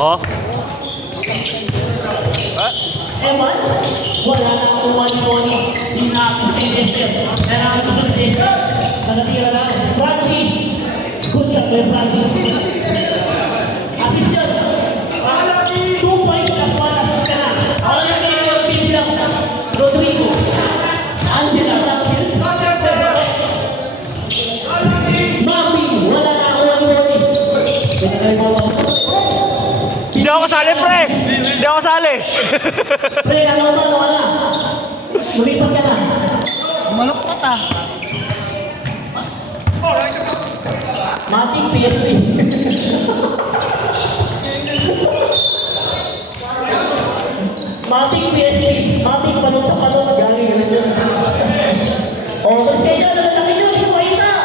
Oh. Ewan, wala na akong one-point. Hindi na ako sa Desert. Kaya ako sa Desert. Nakatira lang. Francis. Good job, Francis. Assist yun. 2 points plus 1 assist ka na. All yung kaya yung bibilang. Rodrigo. Angela. Mami, wala na akong one-point. Hindi ako kasali, pre! Hindi ako kasali! Pre, ano ba? Wala. Lumipat ka na. Maluktot ah. Mating PSP. Mating PSP. Mating palong sa palong. Gani, gani yun. O, kasi kayo, nalalaki nyo. Inuwain na.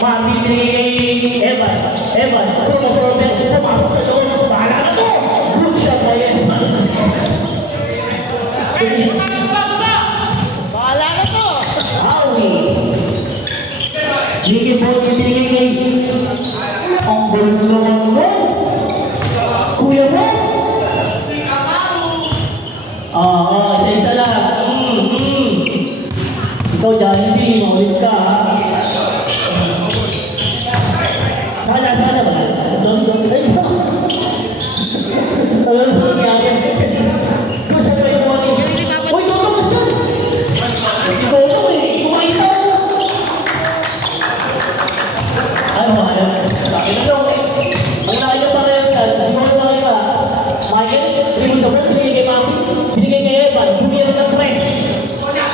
Mating pinigay kay Evan. Evan. Robert. Pumasok sa loob. Bahala na to. Good shot na yan. Bahala na to. Howie. Sige po, binigay kay ang gulo naman mo. Kuya mo. Isa-isa lang. Ikaw dyan, hindi. Maulit ka, ha? Sana ba? Ay, ba? Ano po nangyari? Good job kayo, Moni. Uy, tutong ka dyan. Ikaw mo eh. Kumain ka. Ano, bakit na daw eh? Ang layo pa rin yan. Hindi mo na kayo ah. Michael, rimod ka ba? Binigay kay Mami. Binigay kay Evan. Junior ng press.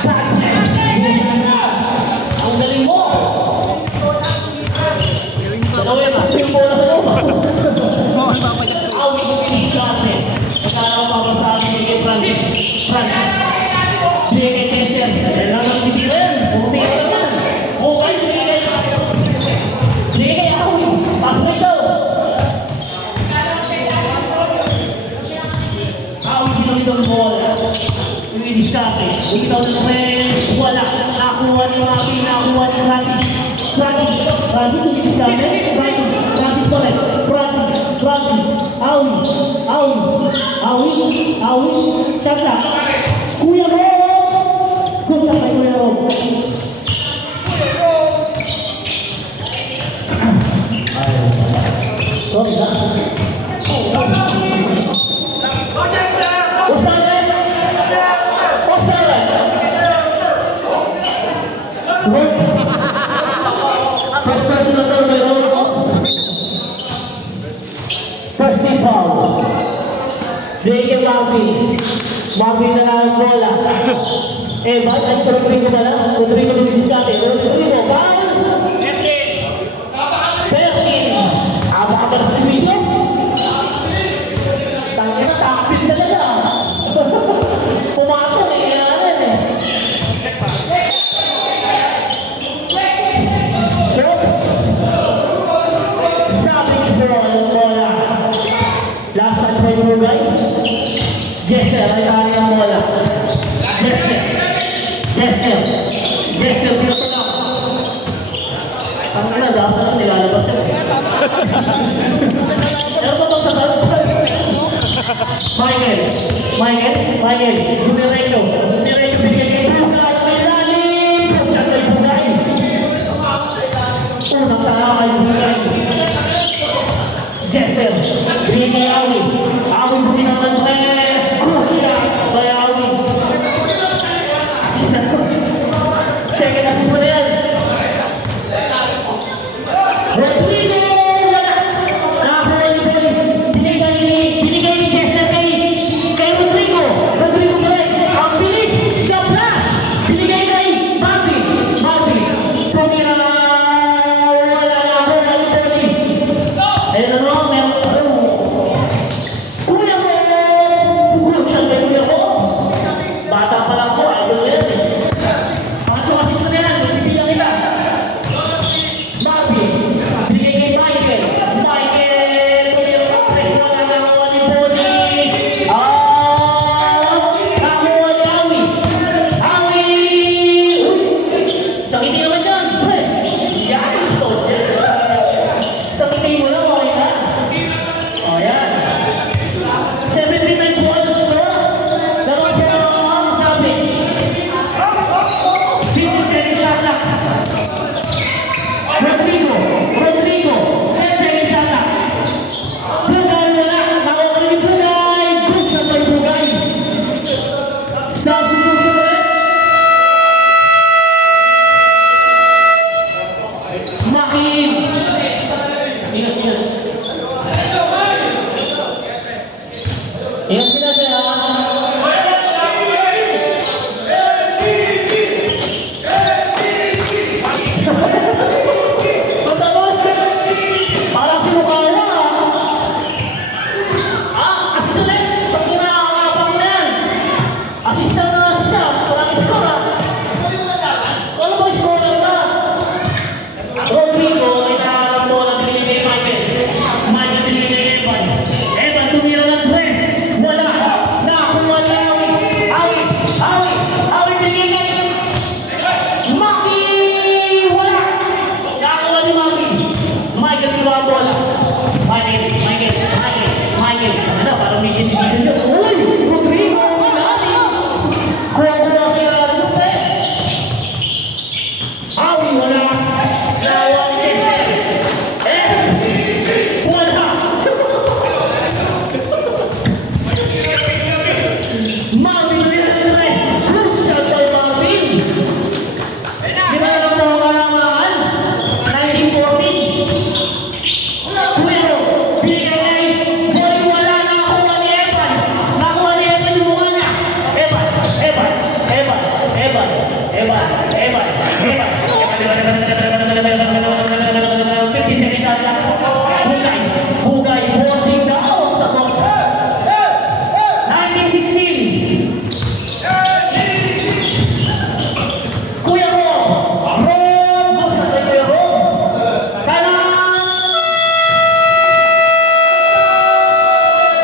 Back press. Ang galing mo. Dalawa yan. Yung bola sa loob. Awit mo yung klase. Pagkaraw pa ba sa amin kay Francis? Francis. Binigay kay Tester. Dahil lang ang titirin. Bumuti ka naman. Okay, binigay kay sige kaya ako, pasok ito. Awit sila itong bola. Ini-discarte. Ikaw na naman, wala. Nakuha ni Mami, nakuha ni Francis. Francis, ini-discarte. Francis boleh. Francis. Awi. Kakak. Kuya mo. Kung sampai kuya mo. Sorry, ha? First person na to, may rolo. First team foul. Sige, Mami na lang ang bola. Evan, ay sa Rodrigo ba na? Rodrigo Lumiscate. Rodrigo, foul! Perkin! Aba-aba sa videos? Tangin na, takpil talaga. Pumatong eh, kailangan eh. Savage ball ang bola. Last touch by Rugay. Jester, ay tari ang bola. Jester, pinapag ako. Tangin na, dapat na nilalabas yan. Ano ba bang sasabi? Michael, Dumireto binigay kay Bugay, may lalim, pagsiyan kay Bugay. Unang tala kay Bugay. Jester, binigay kay Awi bumitaw ng press, Kuya, kay Awi. Assist na ko. Second assist mo na yan. Rodrigo! Binigay ni Jester kay Rodrigo. Rodrigo pa rin. Ang bilis. The flash. Binigay kay Barbie. Tumira. Wala na ako. Ayun na no. Evan. 50 seconds na. Hugay, holding na awak sa ball. 19-16. Kuya Rob! Rob! Sa Kuya Rob! Kanan!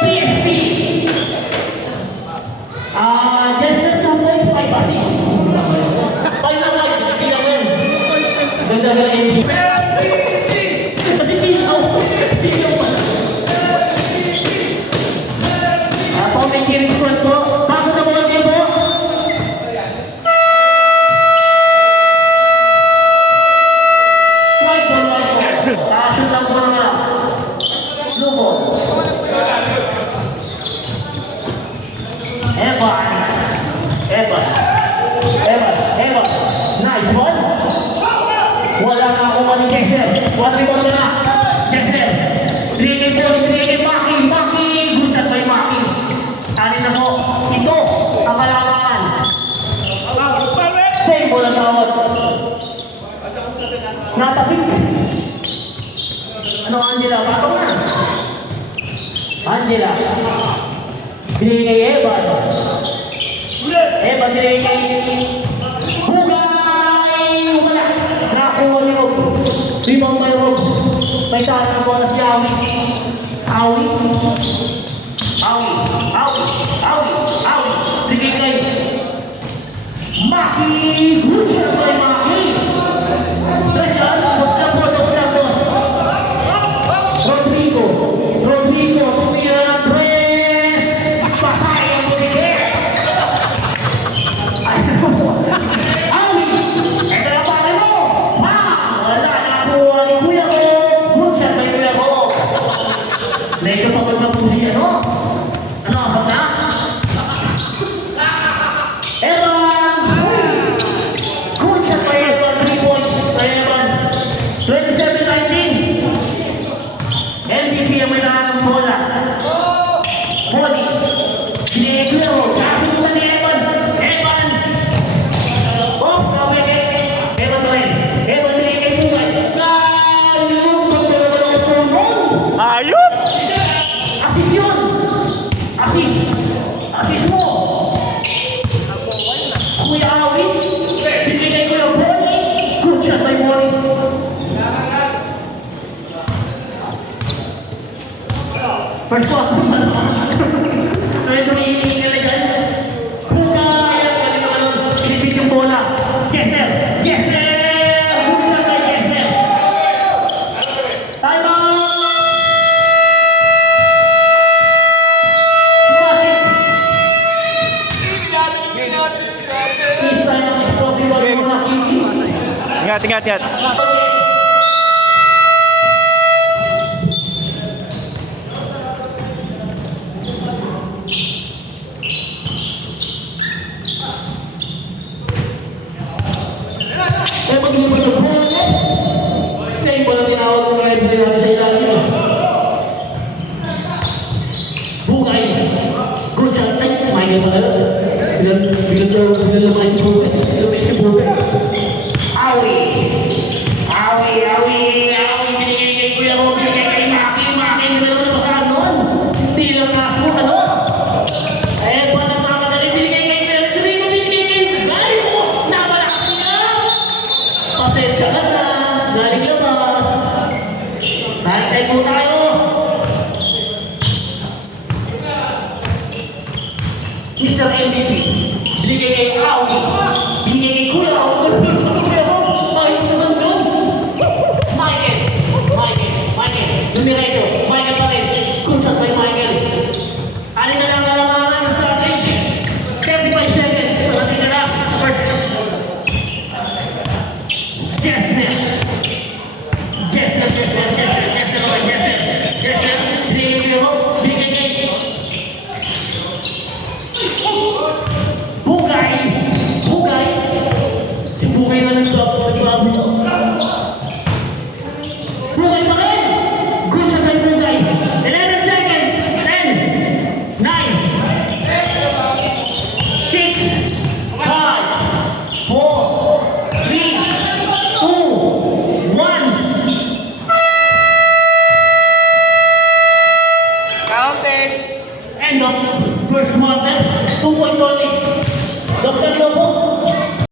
PSP! Justin 2 points, 5 assists. 5 na 5, bilang yun. Ganda ng MVP. Kasi sigaw. Ako may kiring squad po. Bago na mo ang po. White ball. Kaasyon lang po na. Blue ball. Evan. Nice ball. Wala na akong mali Kessler. 1 rebound na. Kessler. 3K ball, 3K Maki. Good shot by Maki. Alin na po. Ito ang kalamangan. Same ball ang tawag. Natapik. Ano Angela? Bato na. Angela. 3K Evan. Evan 3K. Wala. Nakuha ni Rob. Rebound by Rob. May tahan ng bola si Awi. Bigay kay Maki. Good shot by Maki. Pressure. Dos. Rodrigo. Tumira ng press. Patay ang bigay. Awi. Ito na pare mo. Wala na kuha ni Kuya ko. Good shot by Kuya ko. Medyo pagod na po siya, no? Ano, abot na? Evan! Good shot by Evan. 3 points by Evan. 27-19. MVP ang may lahat ng bola. Body. Siniglo. Sabi mo ni Evan. Oh, kapete. Evan to rin. Evan buhay. Nalulungkot na naman ako po noon. Ayun! Assist yun. Assist mo. Kuya Awi. Binigay ko ng Bonnie. Good shot by Bonnie. First one. Ito yung iniligay. Hugay. Galing naman. Pinipit yung bola. Kessler. Good shot by Kessler. Time out. Ingat.